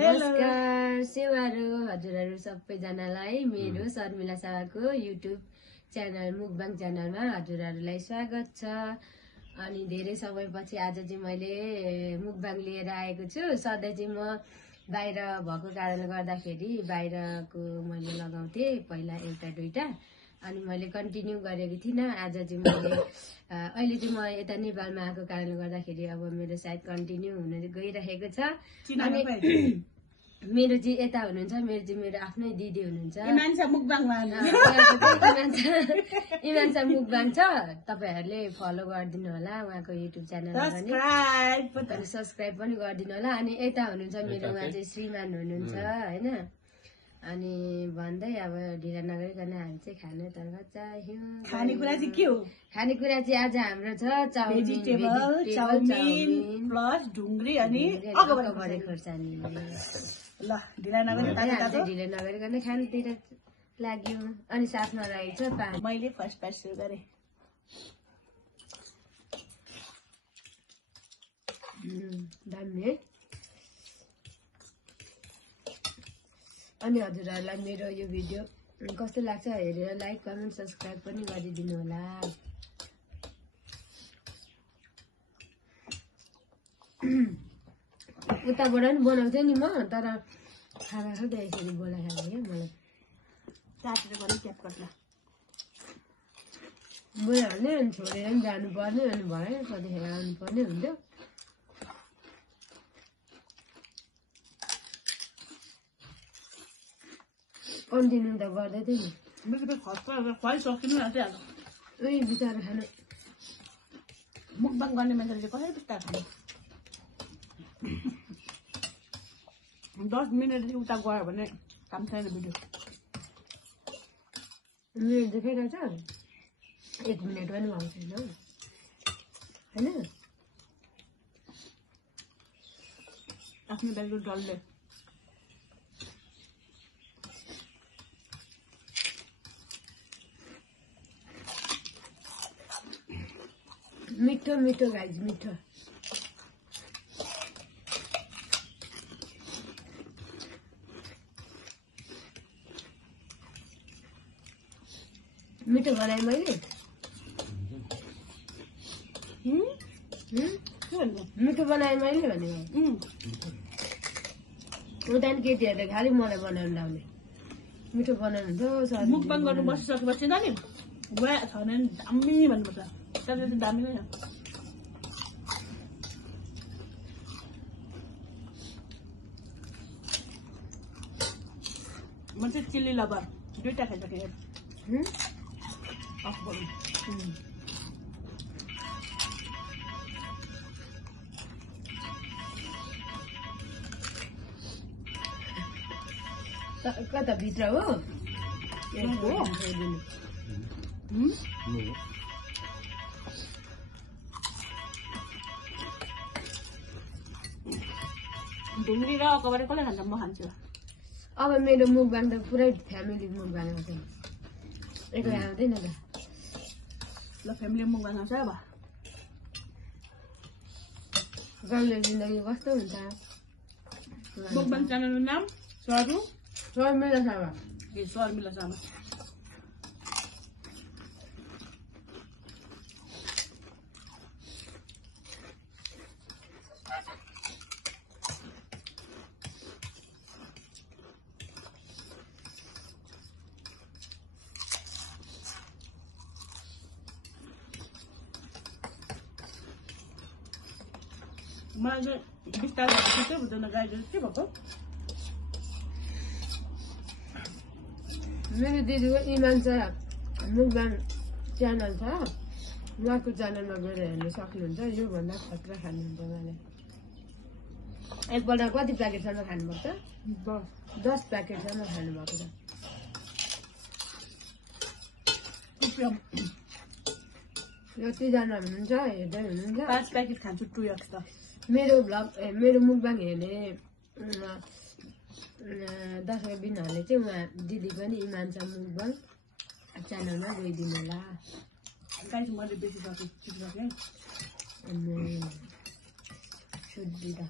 नमस्कार सेवारो हजुरहरु सबैजनालाई मेरो शर्मिला शाहको युट्युब च्यानल मुकबाङ च्यानलमा हजुरहरुलाई स्वागत छ। अनि धेरै समयपछि आज चाहिँ मैले मुकबाङ लिएर आएको छु। सधैँ चाहिँ म बाहिर भएको कारणले गर्दाखेरि बाहिरको मैले लगाउँथे पहिला एउटा दुईटा, अनि मैले कन्टिन्यू गरेको थिइनँ। आज चाहिँ मैले अहिले चाहिँ म यता नेपालमा आएको कारणले गर्दाखेरि अब मेरो सायद कन्टिन्यू हुन गइरहेको छ। अनि मेरो चाहिँ यता हुनुहुन्छ, मेरो आफ्नै दिदी हुनुहुन्छ, इमान्सा मुकबाङ छ। तपाईहरुले फलो गरिदिनु होला उहाँको युट्युब च्यानलमा पनि सब्स्क्राइब पनि गरिदिनु होला। अनि यता हुनुहुन्छ मेरो उहाँ चाहिँ श्रीमान हुनुहुन्छ हैन। अनि भन्दै अब ढिला नगरिकन हामी चाहिँ खानेतर्फ चाहियो। खानेकुरा चाहिँ के हो? खानेकुरा चाहिँ आज हाम्रो छ चाउमिन प्लस ढुङ्ग्री अनि अगबरे खोर्सानी। ल ढिला नगरिकन खानतिर लाग्यो। अनि साथमा रहेछ पानी। मैले फर्स्ट पार्ट सुरु गरे। दामी है। अनि हजुरहरुलाई मेरो यो भिडियो कस्तो लाग्छ हेरेर लाइक कमेन्ट सब्स्क्राइब पनि गरिदिनु होला। उताबाट पनि बनाउँथे नि म, तर खाना खाँदै यसरी बोलाइहाल्यो क्या मलाई। साथीले पनि क्याप गर्ला बोलाइहाल्ने अनि छोडेर पनि जानुपर्ने अनि भयो कतिखेर आउनुपर्ने हुन्थ्यो। कन्टिन्यू त गर्दै थिएँ नि। बिचरा खानु मुकबाङ गर्ने मान्छेले चाहिँ कसरी बिस्तार खानु। 10 मिनटदेखि उता गयो भने काम छैन भिडियो। मिनट देखाइरहेछ 1 मिनट पनि भएको छैन होइन। आफ्नो ब्याग डल्ले मिठो मिठो गाइज मिठो। मिठो बनाएँ मैले। मिठो बनाएँ मैले भनेको उता नि केटीहरूले खालि मलाई बनाउनु लाउने। मिठो बनाउनु हुन्छ। मुकबाङ गर्नु बसिसकेपछि त नि गए छ भने दामी भन्नुपर्छ। तर दामी नै छ। म चाहिँ चिल्ली लबर दुईटा खाइसकेँ। अफ गरौँ। कता भित्र हो? ढुङ्ग्री र अकबरे कसले खान्छ? म खान्छु। अब मेरो मुकबाङ त पुरै फ्यामिली मुकबाङ आउँछ। एक्लै आउँदैन त। ल फ्यामिली मुकबाङ आउँछ अब। गाउँले जिन्दगी कस्तो हुन्छ? मुकबाङ च्यानलको नाम शर्मिला शाह। शर्मिला शाह। मलाई चाहिँ बिस्तारै छिटो हुँदैन गाईले के भएको? मेरो दिदीको इमान्सा मुकबाङ च्यानल छ, उहाँको च्यानलमा गएर हेर्न सक्नुहुन्छ। योभन्दा खतरा खानुहुन्छ उहाँले। एकपल्ट कति प्याकेटसम्म खानुभएको छ? 10 प्याकेटसम्म खानुभएको छ। जतिजना हुनुहुन्छ हेर्दै हुनुहुन्छ। 5 प्याकेट खान्छु 2x त। मेरो भ्लग मेरो मुकबाङ हेर्ने दर्शक बिनहरूले चाहिँ उहाँ दिदी पनि इमान्सा मुकबाङ च्यानलमा गइदिनु होला। मैले बेसी सकेँ। अनि सुधिदा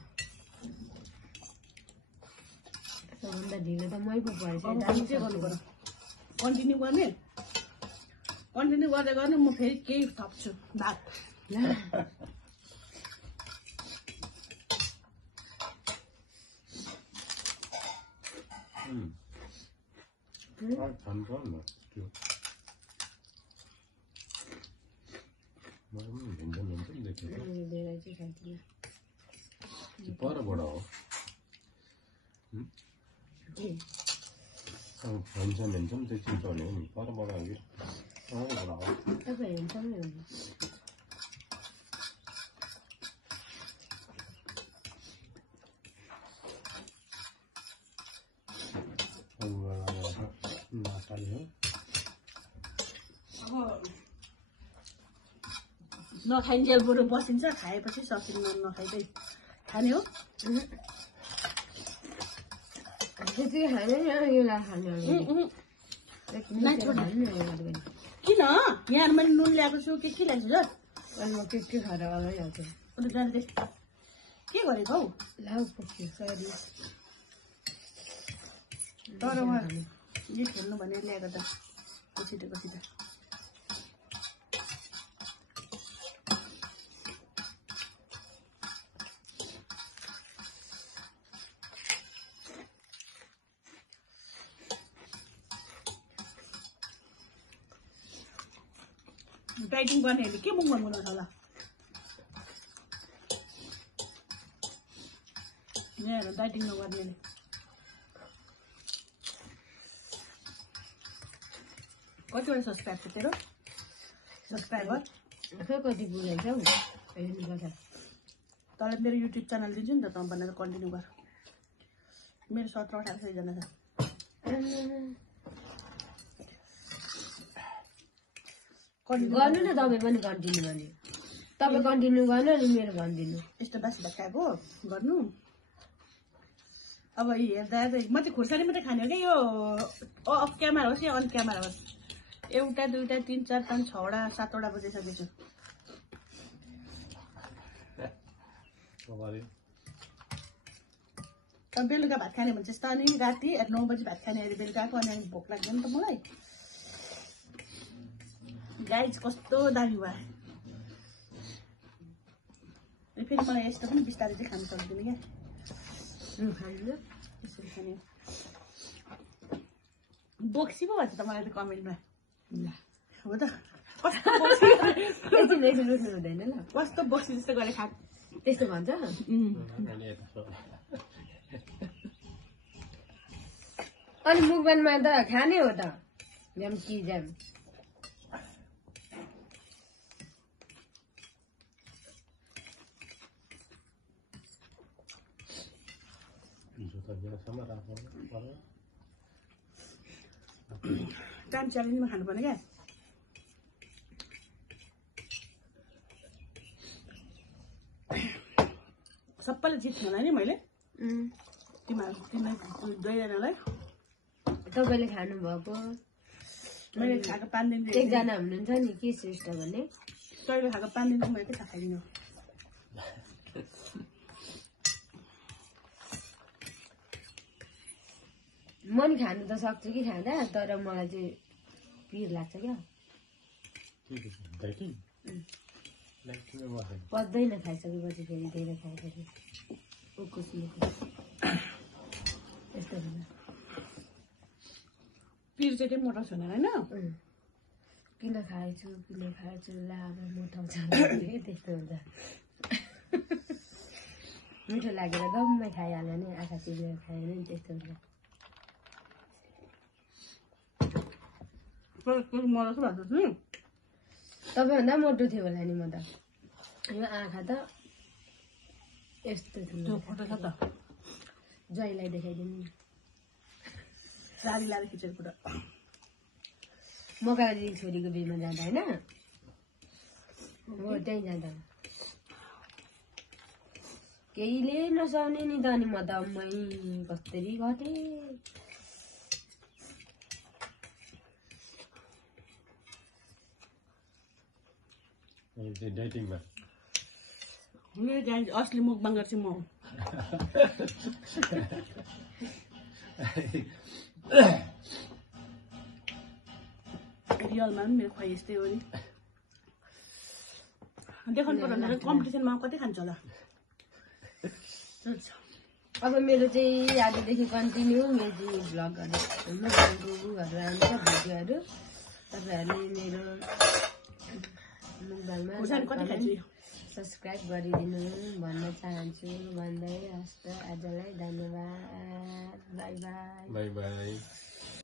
सबभन्दा ढिलो त मै पो परेछ अब के गर्नु पर्यो कन्टिन्यू गर्ने कन्टिन्यू गर्दै गर्ने म फेरि केही थप्छु भात परबाट हो भन्छन् त्यो चिन्ताउने हो नि परबाट हो कि तपाईँ हेर्छमै हो नखाइन्जेल बरु बसिन्छ खाएपछि सकिन्न नखाइदै खाने हो त्यति खाने नि यसलाई खाने किन यहाँ मैले नुन ल्याएको छु के ल्याएको छु अनि म के खाएर अलैहाल्छु अन्त जाँदै के गरेको हौ लाउ पुग्यो सरी तर उहाँ यो खेल्नु भनेर ल्याएको त छिटो डाइटिङ गर्नेहरूले के मुख बनाउनु होला यहाँ डाइटिङ नगर्नेले कतिवटा सब्सक्राइब छ तेरो सब्सक्राइबर खै कति पुगेछ हौ हेर्नुपर्छ तँलाई मेरो युट्युब च्यानल दिन्छु नि त तँ भनेर कन्टिन्यू गर मेरो 17-18 जना छ गर्नु न तपाईँ पनि कन्टिन्यू गर्ने तपाईँ कन्टिन्यू गर्नु अनि मेरो भनिदिनु यस्तो बासी भात खाएको गर्नु अब हेर्दा म चाहिँ खुर्सानी मात्रै खाने हो क्या यो अफ क्यामेरा होस् या अन क्यामेरा होस् 1 2 3 4 5 6वटा 7वटा बजिसकेको छु अब बेलुका भात खाने भन्छ त अनि राति 9 बजी भात खाने अरे बेलुकाको अनि भोक लाग्दैन त मलाई गाइज कस्तो दामी भयो फेरि मलाई यस्तो पनि बिस्तारै चाहिँ खानु सक्दैन क्या यसरी खाने बोक्सी पो भन्छ त मलाई त कमेन्टमा हो त हुँदैन ल कस्तो बोक्सी जस्तो गरेर खा त्यस्तो भन्छ अनि मुखबानमा त खाने हो त ज्याम कि ज्याम टाइम च्यालेन्जमा खानु पर्ने क्या सबैलाई जित्नु होला नि मैले तिमीलाई 2जनालाई तपाईँले खानुभएको मैले खाएको 5 दिन एकजना हुनुहुन्छ नि के श्रेष्ठ भन्ने तैँले खाएको 5 दिन मैले चाहिँ खाइदिनु म नि खानु त सक्छु कि खाँदा तर मलाई चाहिँ पिर लाग्छ क्या पच्दैन खाइसकेपछि फेरि धेरै खाएपछि यस्तो हुन्छ पिर चाहिँ मोटाउँछ होइन किन खाएछु ला अब मोटाउँछ त्यस्तो हुन्छ मिठो लागेर गम्मै खाइहाल्यो भने आँखा चिप्लेर खायो भने त्यस्तो हुन्छ तपाईँभन्दा मोटो थियो होला नि म त यो आँखा त यस्तो ठुलो ज्वाइँलाई देखाइदिनु लारी लारी खिचेर पुरा मकाली छोरीको बिहेमा जाँदा होइन हो त्यहीँ जाँदा केहीले नसक्ने नि त अनि म त अम्मै कसरी घटेँ डाइटिङमा असली मुखबाङ गर्छु म रियलमा पनि मेरो खुवाइ यस्तै हो नि देखाउनु पर्यो कम्पिटिसनमा कति खान्छ होला अब मेरो चाहिँ आजदेखि कन्टिन्यू मेजी भ्लगहरू मुखबाङहरू आउँछ भिडियोहरू तपाईँहरूले मेरो मुखबाङमा सब्सक्राइब गरिदिनु भन्न चाहन्छु भन्दै हस्त आजलाई धन्यवाद बाई बाई बाई बाई